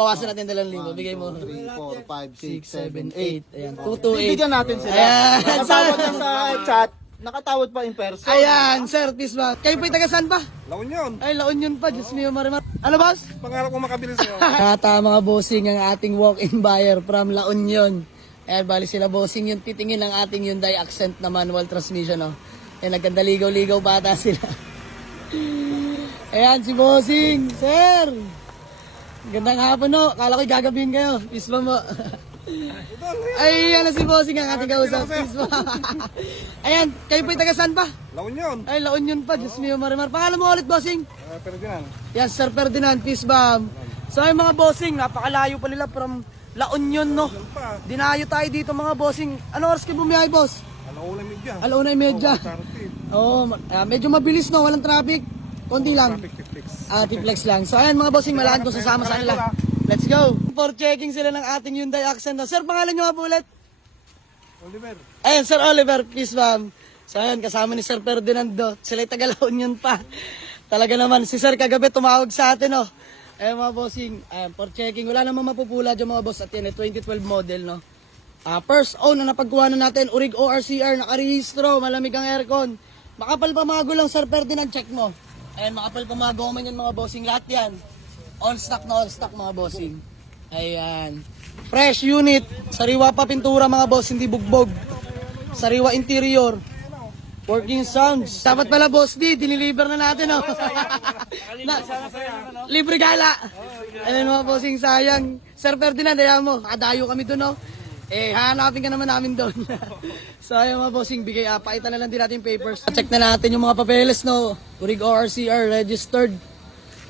Bawasan natin 2,000. Bigay mo. 3, 4, 5, 6, 6, 7, 7, 8. Ayan. 228. Bibigyan natin sila. Ayan. Nakatawad na sa chat. Nakatawad pa in person. Ayan, sir, Tisma. Kayo po'y taga saan pa? La Union. Ay, La Union pa. Diyos mio, marimar. Ano, boss? Pangarap ko makabili sa'yo. Kata mga bossing ang ating walk-in buyer from La Union. Ayan, bali sila bossing yung titingin ng ating Hyundai Accent na manual transmission. Oh. Ayan, nagkandaligaw-ligaw bata sila. Ayan, si bossing. Sir! Gandang hapon, no? Kala ko'y gagabihin kayo. Isma mo. Ay, ano si bossing ang ating kausap. Isma. Ayan, kayo po'y taga saan pa? La Union. Ay, La Union pa. Diyos mio, marimar. Pangalan mo ulit, bossing? Ferdinand. Yes, Sir Ferdinand, peace bomb. So yung mga bossing, napakalayo pa nila from La Union, no? Dinayo tayo dito mga bossing. Ano oras kayo bumiyahe, boss? Alauna media. 1:30. Oo, medyo mabilis, no? Walang traffic. Konti lang. Tiplex lang. So ayan mga bossing, malaan ko sasama sa kanila. Let's go. For checking sila ng ating Hyundai Accent. No? Sir, pangalan nyo nga po ulit? Oliver. Ayan, Sir Oliver, peace bomb. So ayan, kasama ni Sir Ferdinando. Sila'y taga La Union pa. Talaga naman, si Sir kagabi tumawag sa atin, no? Ayan mga bossing, for checking, wala namang mapupula dyan mga boss at yan, 2012 model, no? First own na napagkuha na natin, Urig ORCR, nakarehistro, malamig ang aircon. Makapal pa mga gulang, Sir Ferdinand, check mo. Ayan, makapal pa mga goman yan mga bossing, lahat yan. All stock na all stock mga bossing. Ayan. Fresh unit, sariwa pa pintura mga boss, hindi bugbog. Sariwa interior. Working sounds. Dapat pala, Boss D, diniliver na natin, no? Libre gala. Ayun mga bossing, sayang. Sir Ferdinand, ayaw mo, kadayo kami doon, no? Hanapin ka naman namin doon. Sayang mga bossing, bigay, pakita na lang din natin yung papers. Check na natin yung mga papeles, no? Urig ORCR, registered.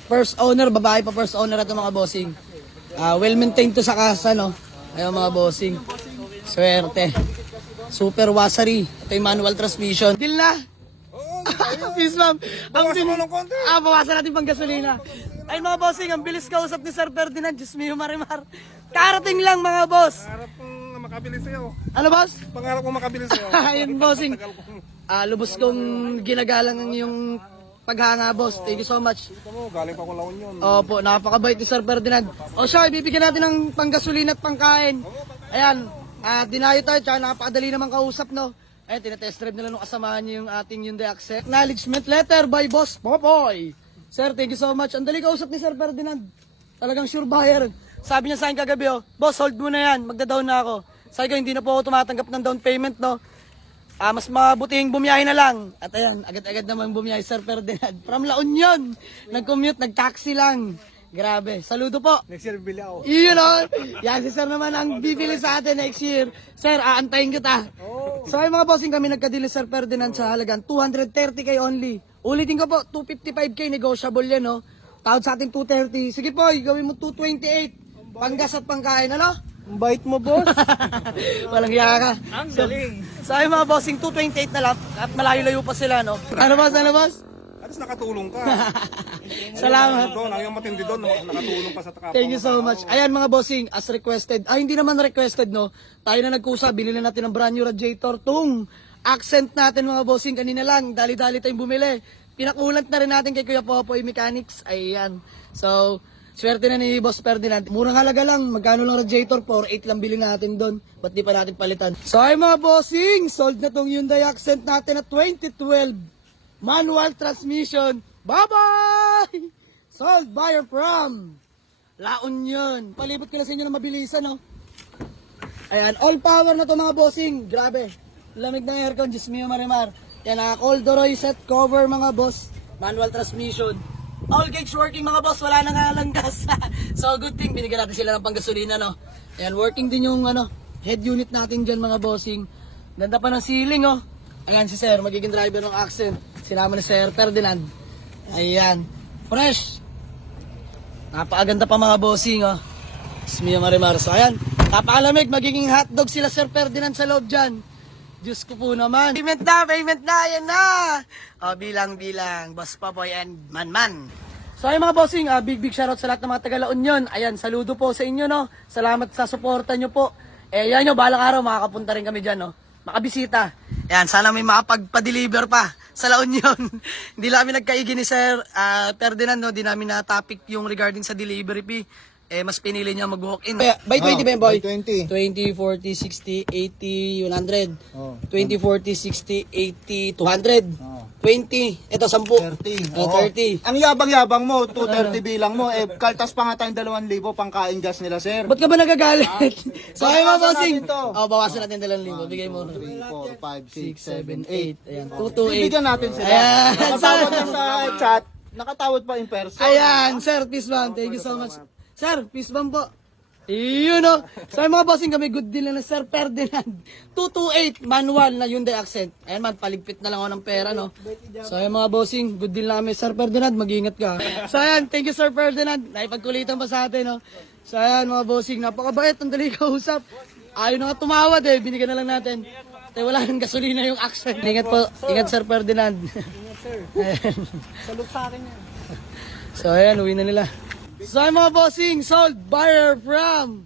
First owner, babae pa first owner ito mga bossing. Well maintained to sa kasa, no? Ayun mga bossing. Swerte. Super washery. Ito yung manual transmission. Deal na? Oo, Peace, ma'am. bawasan mo ng konti. Bawasan natin pang gasolina. Ay mga bossing, ang bilis kausap ni Sir Ferdinand. Diyos mio, marimar. Karating lang mga boss. Pangarap kong makabili sa'yo. Ano boss? Pangarap kong makabili sa'yo. Ayun bossing. Tagal kong... Lubos kong ginagalang yung paghanga boss. Thank you so much. Ito mo, galing pa ko La Union. Opo, napakabait ni Sir Ferdinand. O siya, ibibigyan natin ng panggasolina at pangkain. Ayan. Dinayo tayo, tsaka napakadali naman kausap, no? Ayan, tinatest drive nila nung kasamahan niyo yung ating Hyundai Accent. Acknowledgement letter by Boss Popoy. Sir, thank you so much. Ang dali kausap ni Sir Ferdinand. Talagang sure buyer. Sabi niya sa akin kagabi, oh, boss, hold muna yan. Magda-down na ako. Sabi ko, hindi na po ako tumatanggap ng down payment, no? Mas mabuting bumiyahe na lang. At ayan, agad-agad naman bumiyahe Sir Ferdinand. From La Union. Nag-commute, nag-taxi lang. Grabe. Saludo po. Next year, bili ako. Iyon o. Yan si Sir naman ang bibili sa atin next year. Sir, aantayin kita. So ay mga bossing kami nagkadili Sir Ferdinand sa halagang 230k only. Ulitin ko po, 255k negotiable yan, no? Tawad sa ating 230. Sige po, gawin mo 228. Panggas at pangkain, ano? Ang bait mo, boss. Walang hiya ka. Ang galing. So ay mga bossing, 228 na lang. At malayo-layo pa sila, no? Ano boss, ano boss? At least nakatulong ka. Salamat. Doon, ang matindi doon, nakatulong pa sa takapang. Thank you so much. Ayan mga bossing, as requested. Hindi naman requested, no? Tayo na nagkusa, bilhin na natin ng brand new radiator. Tung Accent natin mga bossing, kanina lang. Dali-dali tayong bumili. Pinakulant na rin natin kay Kuya Popoy Mechanics. Ayan. So, swerte na ni Boss Ferdinand. Murang halaga lang. Magkano lang radiator? 4.8 lang bilhin natin doon. Ba't di pa natin palitan? So, ay mga bossing, sold na tong Hyundai Accent natin na 2012. Manual transmission. Bye-bye! Sold buyer from La Union. Palibot ko na sa inyo na mabilisan, no? Ayan, all power na to mga bossing. Grabe. Lamig ng aircon, Diyos mio marimar. Yan, Coldoroy set cover mga boss. Manual transmission. All gauge working mga boss, wala na nga lang gas. So good thing, binigyan natin sila ng panggasolina, no? Ayan, working din yung head unit natin dyan mga bossing. Ganda pa ng ceiling, oh. Ayan si Sir, magiging driver ng Accent. Sinama ni Sir Ferdinand. Ayan. Fresh. Napakaganda pa mga bossing, oh. Smia Marimar. So, ayan. Napakalamig. Magiging hotdog sila Sir Ferdinand sa loob dyan. Diyos ko po naman. Payment na, payment na. Ayan na. Bilang-bilang. Boss Papoy and Man-Man. So, ayan mga bossing. Big shoutout sa lahat ng mga taga La Union. Ayan, saludo po sa inyo, no. Salamat sa suporta nyo po. Ayan nyo, balang araw, makakapunta rin kami dyan, no. Makabisita. Ayan, sana may makapagpa-deliver pa sa La Union. Hindi lang kami nagkaigi ni Sir Ferdinand, no? Di namin na-topic yung regarding sa delivery fee. eh mas pinili niya mag-walk-in. By 20 ba yun, boy? by 20. 20, 40, 60, 80, 100. Oh. 20, 40, 60, 80, 200. Oh. 20. Ito, 10. 30. Oh, 30. Ang yabang-yabang mo, 230 bilang mo, eh, kaltas pa nga tayong 2,000 pangkain gas nila, sir. Ba't ka ba nagagalit? So, ayun mga Bawasan bossing. natin to. Oh, bawasan natin 2,000. Bigay mo. 3, 4, 5, 6, 7, 8. 8. Ayan. 228. Bibigyan natin sila. Ayan. Nakatawad na sa chat, nakatawad pa in person. Ayan, sir, peace bomb. Thank you so much. Sir, peace bomb po. Yun o. So yung mga bossing kami, good deal na Sir Ferdinand. 228 manual na Hyundai Accent. Ayan man, paligpit na lang ako ng pera, no? So yung mga bossing, good deal na kami. Sir Ferdinand, mag-iingat ka. So ayan, thank you Sir Ferdinand. Naipagkulitan pa sa atin, no? So ayan mga bossing, napakabait, ang dali kausap. Ayaw na nga tumawad eh, binigyan na lang natin. Tayo wala ng gasolina yung Accent. Ingat po, ingat Sir Ferdinand. Ingat sir. Salute sa akin yan. So ayan, uwi na nila. So ayan mga bossing, sold buyer from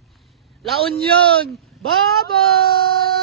La Union. Bye-bye!